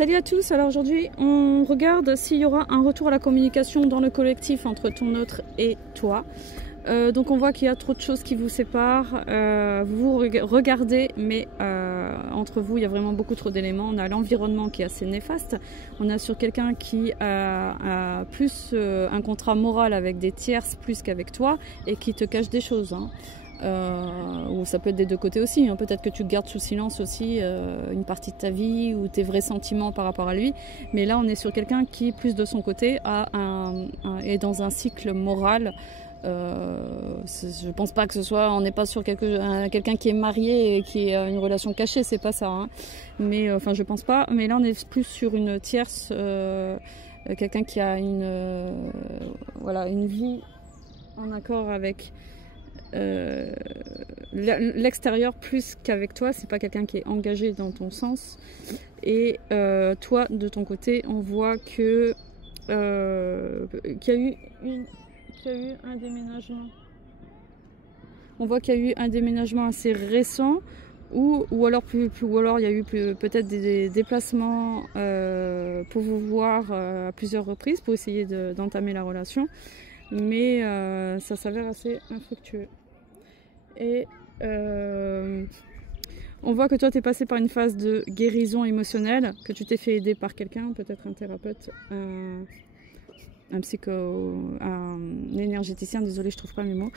Salut à tous, alors aujourd'hui on regarde s'il y aura un retour à la communication dans le collectif entre ton autre et toi. Donc on voit qu'il y a trop de choses qui vous séparent, vous regardez mais entre vous il y a vraiment beaucoup trop d'éléments. On a l'environnement qui est assez néfaste, on a sur quelqu'un qui a plus un contrat moral avec des tierces plus qu'avec toi et qui te cache des choses. Ou ça peut être des deux côtés aussi, hein. Peut-être que tu gardes sous silence aussi une partie de ta vie ou tes vrais sentiments par rapport à lui, mais là on est sur quelqu'un qui plus de son côté est dans un cycle moral. Je pense pas que ce soit, on n'est pas sur quelqu'un qui est marié et qui a une relation cachée, c'est pas ça, hein. Mais enfin je pense pas, mais là on est plus sur une tierce, quelqu'un qui a voilà, une vie en accord avec l'extérieur plus qu'avec toi. C'est pas quelqu'un qui est engagé dans ton sens, et toi de ton côté on voit que qu'il y a eu un déménagement. On voit qu'il y a eu un déménagement assez récent, ou alors il y a eu peut-être des déplacements pour vous voir à plusieurs reprises pour essayer d'entamer la relation, mais ça s'avère assez infructueux. Et on voit que toi tu es passé par une phase de guérison émotionnelle, que tu t'es fait aider par quelqu'un, peut-être un thérapeute, un énergéticien, désolé je trouve pas mes mots.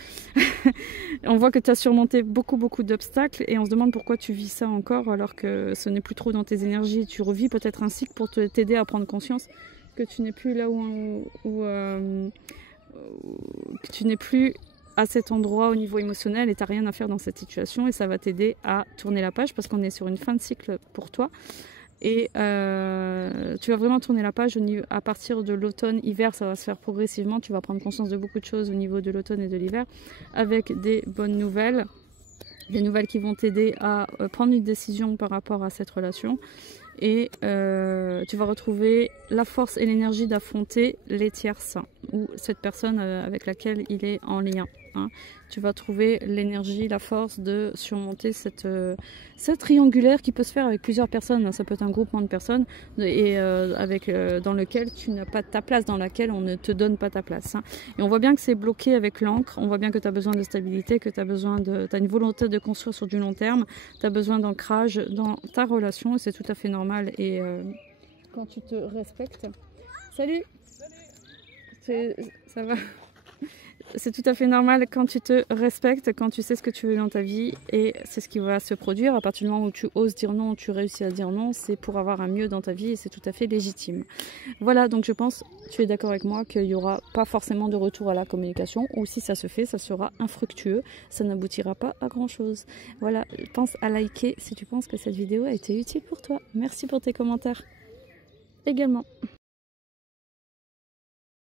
On voit que tu as surmonté beaucoup d'obstacles et on se demande pourquoi tu vis ça encore alors que ce n'est plus trop dans tes énergies. Tu revis peut-être un cycle pour t'aider à prendre conscience que tu n'es plus là que tu n'es plus à cet endroit au niveau émotionnel et tu n'as rien à faire dans cette situation, et ça va t'aider à tourner la page parce qu'on est sur une fin de cycle pour toi. Et tu vas vraiment tourner la page à partir de l'automne-hiver, ça va se faire progressivement. Tu vas prendre conscience de beaucoup de choses au niveau de l'automne et de l'hiver, avec des bonnes nouvelles, des nouvelles qui vont t'aider à prendre une décision par rapport à cette relation. Et tu vas retrouver la force et l'énergie d'affronter les tierces ou cette personne avec laquelle il est en lien, hein. Tu vas trouver l'énergie, la force de surmonter cette triangulaire qui peut se faire avec plusieurs personnes, hein. Ça peut être un groupement de personnes et dans lequel tu n'as pas ta place, dans laquelle on ne te donne pas ta place, hein. Et on voit bien que c'est bloqué avec l'encre, on voit bien que tu as besoin de stabilité, que tu as une volonté de construire sur du long terme, tu as besoin d'ancrage dans ta relation, et c'est tout à fait normal. Et quand tu te respectes... Salut. Ça va. C'est tout à fait normal quand tu te respectes, quand tu sais ce que tu veux dans ta vie, et c'est ce qui va se produire. À partir du moment où tu oses dire non, tu réussis à dire non, c'est pour avoir un mieux dans ta vie et c'est tout à fait légitime. Voilà, donc je pense, tu es d'accord avec moi, qu'il n'y aura pas forcément de retour à la communication, ou si ça se fait, ça sera infructueux, ça n'aboutira pas à grand chose. Voilà, pense à liker si tu penses que cette vidéo a été utile pour toi. Merci pour tes commentaires également.